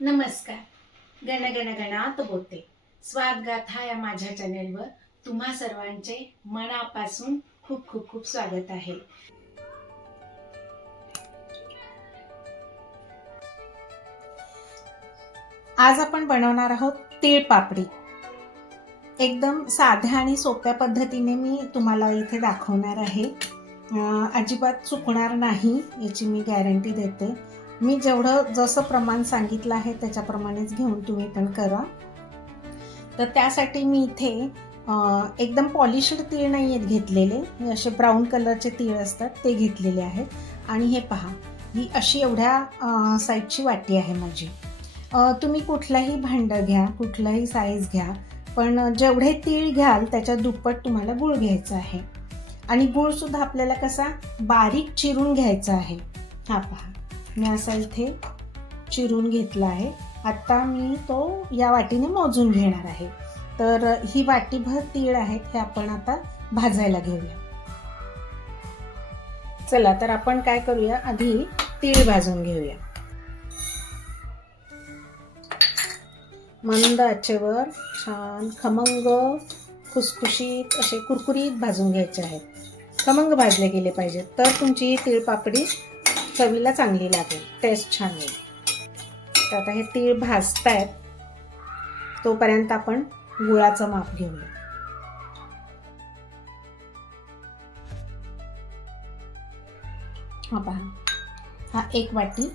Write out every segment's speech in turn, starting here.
नमस्कार. गण गण गणात बोलते. स्वाद गाथा या माझ्या चॅनेलवर तुम्हा सर्वांचे मनापासून खूप खूप खूप स्वागत आहे. आज आपण बनवणार आहोत तीळ पापडी. एकदम साध्या आणि सोप्या पद्धतीने मी तुम्हाला इथे दाखवणार आहे. अजिबात चुकणार नाही याची मी गॅरंटी देते. मी जेवढं जसं प्रमाण सांगितलं आहे त्याच्याप्रमाणेच घेऊन तुम्ही पण करा. तर त्यासाठी मी इथे एकदम पॉलिश्ड तीळ नाही आहेत घेतलेले, असे ब्राऊन कलरचे तीळ असतात ते घेतलेले आहेत. आणि हे पहा, ही अशी एवढ्या साईजची वाटी आहे माझी. तुम्ही कुठलाही भांडं घ्या, कुठलाही साईज घ्या, पण जेवढे तीळ घ्याल त्याच्या दुप्पट तुम्हाला गूळ घ्यायचा आहे. आणि गूळसुद्धा आपल्याला कसा बारीक चिरून घ्यायचा आहे. हा पहा, मी असा इथे चिरून घेतला आहे. आता मी तो या वाटीने मोजून घेणार आहे. तर ही वाटीभर तीळ आहेत, हे आपण आता भाजायला घेऊया. चला तर आपण काय करूया, आधी तीळ भाजून घेऊया. मंद आचेवर छान खमंग खुसखुशीत असे कुरकुरीत भाजून घ्यायचे आहेत. खमंग भाजले गेले पाहिजेत, तर तुमची तीळ पापडी चवीला चांगली लागेल, टेस्ट छान येईल. तर आता हे तीळ भाजतायत तोपर्यंत आपण गुळाचं माप घेऊया. हा पहा, हा 1 वाटी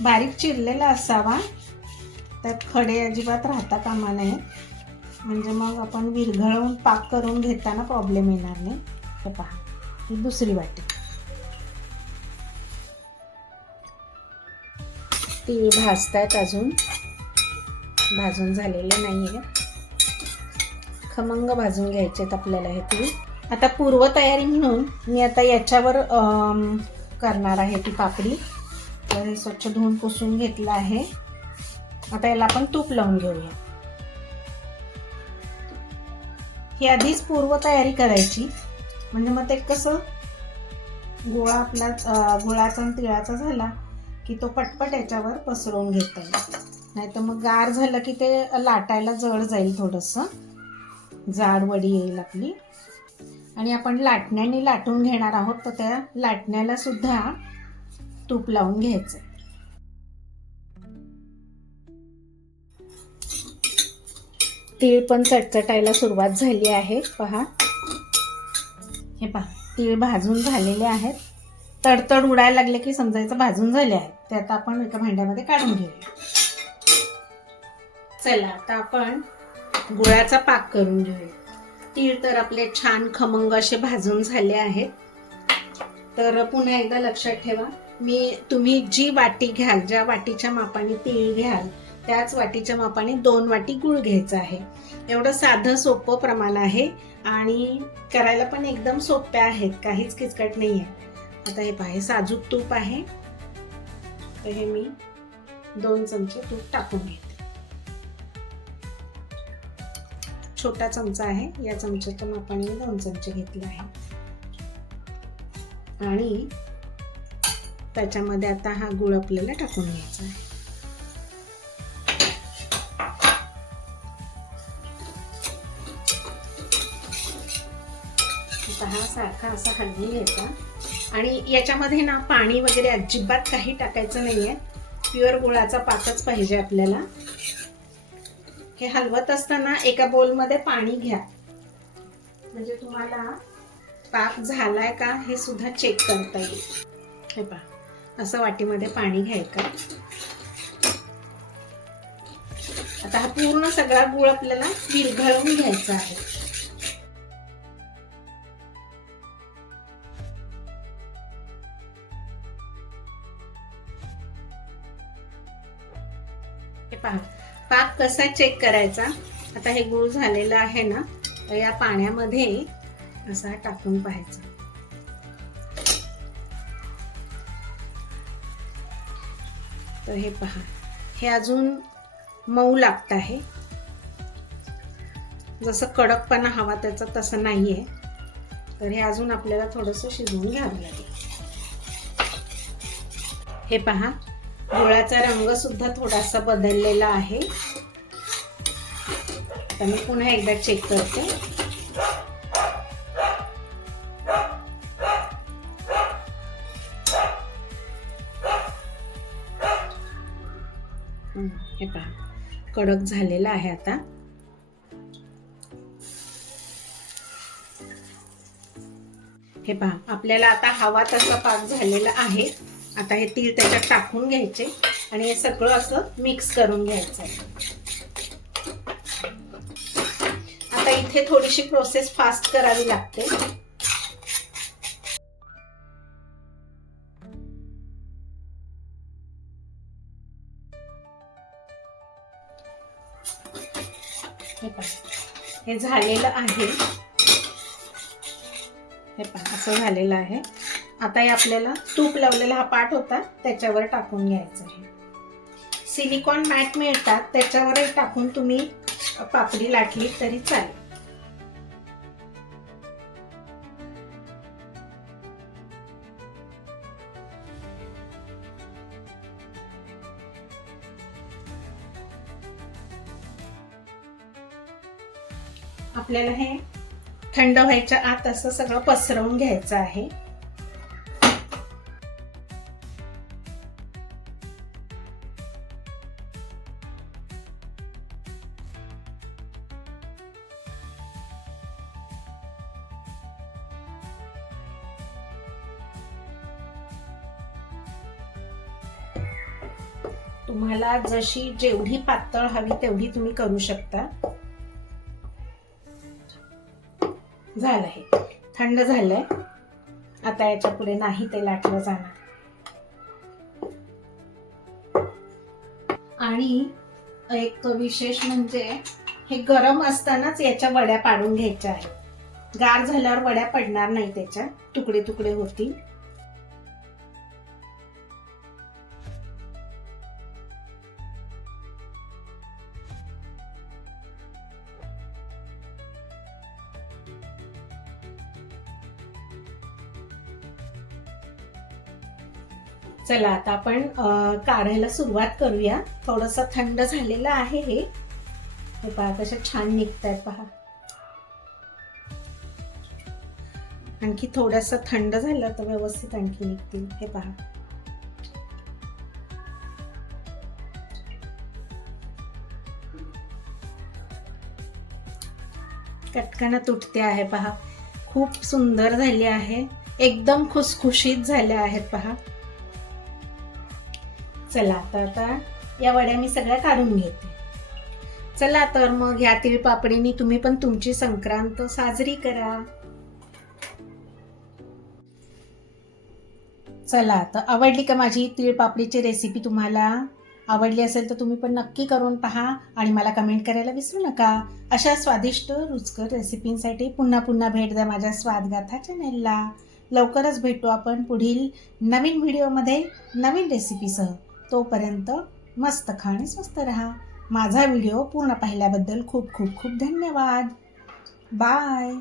बारीक चिरलेला असावा. त्यात खडे अजिबात राहता कामा नये, म्हणजे मग आपण विरघळवून पाक करून घेताना प्रॉब्लेम येणार नाही. हे पहा, ही 2री वाटी. तीळ भाजतायत, अजून भाजून झालेले नाहीये, खमंग भाजून घ्यायचेत आपल्याला हे तीळ. आता पूर्वतयारी म्हणून मी आता याच्यावर करणार आहे ती पापडी. तर हे स्वच्छ धुवून पुसून घेतलं आहे. आता याला आपण तूप लावून घेऊया. ही आधीच पूर्वतयारी करायची, म्हणजे मग ते कसं गोळा आपला गुळाचा आणि तिळाचा झाला की तो पटपट याच्यावर पसरवून घेता येईल. नाही तर मग गार झालं की ते लाटायला जड जाईल, थोडंसं जाड वडी येईल आपली. आणि आपण लाटण्याने लाटून घेणार आहोत, तर त्या लाटण्याला सुद्धा तूप लावून घ्यायचं. तीळ पण चटचटायला सुरुवात झाली आहे, पहा. हे पहा, तीळ भाजून झालेले आहेत. तडतड उडायला लागले की समजायचं भाजून झाले आहेत. ते आता आपण एका भांड्यामध्ये काढून घेऊया. चला आता आपण गुळाचा पाक करून घेऊया. तीळ तर आपले छान खमंग असे भाजून झाले आहेत. तर पुन्हा एकदा लक्षात ठेवा, तुम्ही जी वाटी घ्याल, ज्या वाटीच्या मापाने तीळ घ्याल त्याच वाटीच्या मापाने 2 वाटी गूळ घ्यायचा आहे. एवढं साधं सोपं प्रमाण आहे आणि करायला पण एकदम सोप्या आहेत, काहीच किचकट नाही आहे. आता हे पहा, साजूक तूप आहे, तर हे मी 2 चमचे तूप टाकून घेते. छोटा चमचा आहे, या चमच्याच्या मापाने मी 2 चमचे घेतले आहे. आणि त्याच्यामध्ये आता हा गूळ आपल्याला टाकून घ्यायचा आहे. आता हा सारखा असा हलवून घ्यायचा. आणि याच्यामध्ये ना पाणी वगैरे अजिबात काही टाकायचं नाहीये, प्युअर गुळाचा पाकच पाहिजे आपल्याला. हे हलवत असताना एका बोलमध्ये पाणी घ्या, म्हणजे तुम्हाला पाक झालाय का हे सुद्धा चेक करता येईल. हे पहा, असं वाटीमध्ये पाणी घ्यायचं. आता हा पूर्ण सगळा गूळ आपल्याला विरघळवून घ्यायचा आहे. हे पहा, पाक कसा चेक करायचा. आता हे गूळ झालेलं आहे ना, तर या पाण्यामध्ये असा टाकून पाहायचा. तर हे पहा, हे अजून मऊ लागत आहे. जसं कडकपणा हवा त्याचा तसं नाहीये. तर हे अजून आपल्याला थोडंसं शिजवून घ्यावं लागेल. हे पहा, गुळाचा रंग सुद्धा थोडासा बदललेला आहे. आता मी पुन्हा एकदा चेक करते. हे पहा, कडक झालेला आहे आता. हे पहा, आपल्याला आता हवा तसा पाक झालेला आहे. आता हे तीळ त्याच्यात टाकून घ्यायचे आणि हे सगळं असं मिक्स करून घ्यायचं आहे. आता इथे थोडीशी प्रोसेस फास्ट करावी लागते. हे झालेलं आहे. हे पहा, असं झालेलं आहे. आता हे आपल्याला तूप लावलेला हा पाट होता त्याच्यावर टाकून घ्यायचं आहे. सिलिकॉन मॅट मिळतात, त्याच्यावरही टाकून तुम्ही पापडी लाटली तरी चालेल. आपल्याला हे थंड व्हायच्या आत असं सगळं पसरवून घ्यायचं आहे. तुम्हाला जशी जेवढी पातळ हवी तेवढी तुम्ही करू शकता. झालं, हे थंड झालंय. आता याच्या पुढे नाही ते लाटलं जाणार. आणि एक विशेष म्हणजे हे गरम असतानाच याच्या वड्या पाडून घ्यायच्या आहेत. गार झाल्यावर वड्या पडणार नाही, त्याच्या तुकडे तुकडे होतील. चला, आता आपण काढायला सुरुवात करूया. थोडंसं थंड झालेलं आहे हे. पहा कशा छान निघतायत पहा. आणखी थोडंसं थंड झालं तर व्यवस्थित आणखी निघतील. हे पहा, कटकन तुटते आहे पहा. खूप सुंदर झाली आहे, एकदम खुसखुशीत झाल्या आहेत पहा. चला, आता या वड्या मी सगळ्या काढून घेते. चला तर मग या तीळ पापडीनी तुम्ही पण तुमची संक्रांत साजरी करा. चला, तर आवडली का माझी तीळ पापडीची रेसिपी? तुम्हाला आवडली असेल तर तुम्ही पण नक्की करून पहा आणि मला कमेंट करायला विसरू नका. अशा स्वादिष्ट रुचकर रेसिपींसाठी पुन्हा पुन्हा भेट द्या माझ्या स्वादगाथा चॅनेलला. लवकरच भेटू आपण पुढील नवीन व्हिडिओमध्ये नवीन रेसिपीसह. तोपर्यंत मस्त खा आणि स्वस्त रहा. माझा व्हिडिओ पूर्ण पाहिल्याबद्दल खूप खूप खूप धन्यवाद. बाय.